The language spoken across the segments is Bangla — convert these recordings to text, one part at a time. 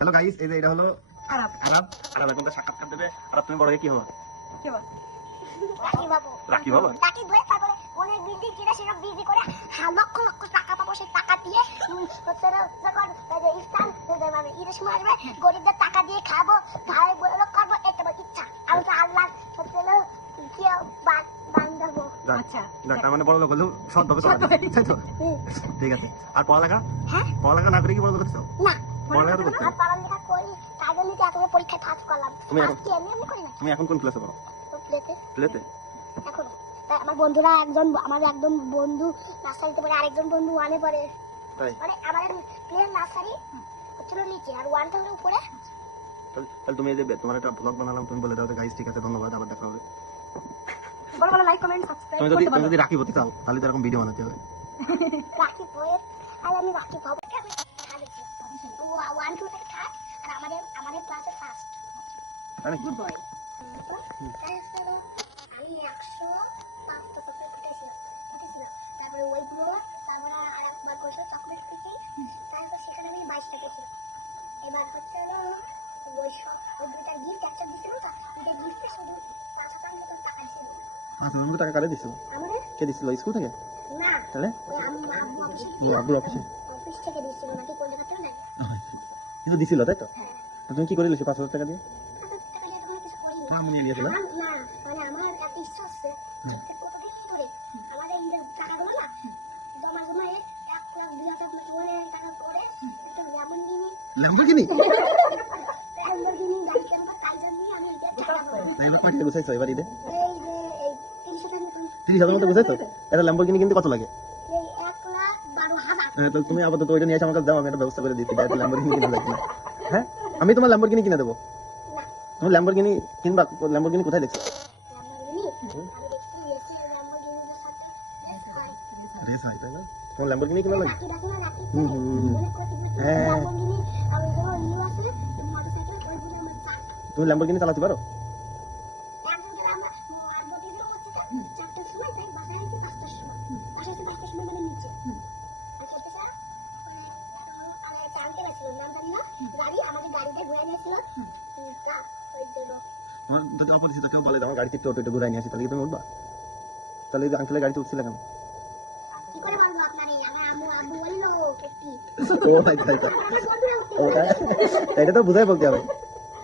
হ্যালো গাইস, এই যে এটা হলো খারাপ আরব। আরব এখন তো সাক্ষাৎকার দেবে। আর তুমি বড় হয়ে কি হবে? কি বল রাখি বাবু রাখি বাবা? রাখি ধরে তারপরে অনেক বিল্ডিং কিনে সেসব বিক্রি করে লক্ষ লক্ষ টাকা পাবো। সেই টাকা দিয়ে হচ্ছে না যখন ইফতার মানে ঈদের সময় আসবে গরিবদের টাকা দিয়ে খাবো, খাওয়াই বড় লোক করবো, এটা আমার ইচ্ছা। আমি তো আল্লাহ হচ্ছে না কি বান্ধাবো। আচ্ছা দেখ, তার মানে বড় লোক হলেও সৎ ভাবে চলা যায়, তাই তো? ঠিক আছে। আর পড়ালেখা? হ্যাঁ পড়ালেখা না করে কি বড় লোক হতে চাও? না পড়ালেখা তো করতে আর হবে। পড়ালেখা করি তার জন্য তো এত পরীক্ষায় পাস করলাম। তুমি এখন- আজকে এমনি এমনি করি না তুমি এখন কোন ক্লাসে পড়ো? তো প্লেতে প্লেতে? এখনো। তাই আমার বন্ধুরা আমার একজন বন্ধু নার্সারিতে পড়ে, আরেকজন বন্ধু ওয়ানে পড়ে। তাই? মানে আমাদের প্লেন নার্সারি হচ্ছিল নিচে আর ওয়ানটা হলো উপরে। তাহলে তুমি এই যে তোমার একটা ব্লগ বানালাম, তুমি বলে দাও গাইস ঠিক আছে, ধন্যবাদ, আবার দেখা হবে। বলো বলো, লাইক কমেন্ট সাবস্ক্রাইব তুমি করতে পারো। যদি রাখি হতে চাও তাহলে তো এরকম ভিডিও বানাতে হবে। রাখি বইয়ের আর আমি রাখি পাবো ওয়ান টু থেকে থার্ড আর আমাদের ক্লাসে ফার্স্ট। তাই নাকি? Good boy. আমি 105টা চকলেট উঠেছিল। তারপরে ওইগুলো তারপরে আর একবার করছিল চকলেট থেকে, তারপর সেখানে আমি 22টা পেয়েছিল। এবার হচ্ছে হলো ওই দুইটা গিফট একটা দিছিল, দুইটা গিফটে শুধু 5,000 মতো টাকা ছিল। আচ্ছা, তুমি টাকা কারে দিছো? আমাদের কে দিছিল, স্কুল থেকে? না তাহলে ওই আব্বু অফিসে আব্বুর অফিসে অফিস থেকে দিচ্ছিল নাকি কলকাতা থেকে নাকি। কিন্তু দিছিল, তাই তো? হ্যাঁ আর তুমি কি করে দিলে 5,000 টাকা দিয়ে? 5,000 টাকা দিয়ে তো কোনো কিছু করিনি। আমি নিয়ে নিয়েছিলাম। না মানে আমার একটা ইচ্ছা হচ্ছে যে কতদিন ধরে আমাদের ঈদের টাকাগুলো না জমা জমায়ে 1,02,000 টাকা করে একটা ল্যাম্বরগিনি ল্যাম্বরগিনি গাড়ি কেনবা তাই জন্য আমি ঈদের টাকা পাবো। না, এবার কয় টাকা গুছাইছো এবার ঈদে? এই যে এই 30,000 মতন 30,000 মতো গুছাইছো? এটা ল্যাম্বরগিনি কিন্তু কত লাগে? এই 1,12,000। তো তুমি আপাতত ওইটা নিয়ে এসে আমার কাছে দাও, আমি একটা ব্যবস্থা করে দিচ্ছি, একটা ল্যাম্বরগিনি কিনে দেবো। হ্যাঁ, আমি তোমার ল্যাম্বরগিনি কিনে দেবো। না তুমি ল্যাম্বরগিনি কিনবা? ল্যাম্বরগিনি কোথায় দেখছো? ল্যাম্বরগিনি আমি দেখছি এসে ল্যাম্বরগিনির সাথে রেস হয়। রেস হয়, তাই না? তোমার ল্যাম্বরগিনি কিনা লাগে? রাখি রাখি না রাখি হুম, হুম, হুম। অনেক কোটি হ্যাঁ। ল্যাম্বরগিনি আর ওই যে ইউ আছে মোটরসাইকেল ওইগুলো আমার চাই। তুমি ল্যাম্বরগিনি চালাতে পারো? একদিন গেলে আমরা আড্ডা করতে 4টার সময়, তাই বাসায় আসি 5টার সময়। বাসায় আসি 5টার সময় মানে নিচে আর খেলতে স্যার একটা আঙ্কেল আসছিল, নাম জানি না, গাড়ি আমাদের গাড়িতে ঘুরে নিয়েছিল। তা ওই জন্য তোমার যদি অপরিচিত কেউ বলে যে আমার গাড়িতে একটু অটো ঘুরাই নিয়ে আসি, তাহলে কি তুমি উঠবা? তাহলে এই যে আঙ্কেলের গাড়িতে উঠছিলে কেন? কি করে বলবো আপনারই আমার আব্বু বললো কি ও ভাই ভাই, ও এটা তো বুঝাই বলতে হবে,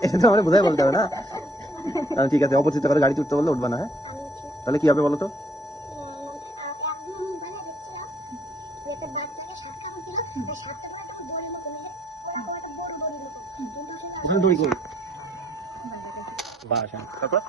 এটা তো আমাদের বুঝাই বলতে হবে না। ঠিক আছে, অপরিচিত করে গাড়িতে উঠতে বললে উঠবা না? হ্যাঁ, তাহলে কি হবে বলো তো? একদিন আমি বলে দেখছিলাম একটা বাচ্চাকে সাতটা হচ্ছিল, সাতটা করে তখন দড়ির মতো মেরে ওরা একটা বড় দড়ির মতো কিন্তু ওখানে দড়ি কই? বাস, হ্যাঁ। তারপর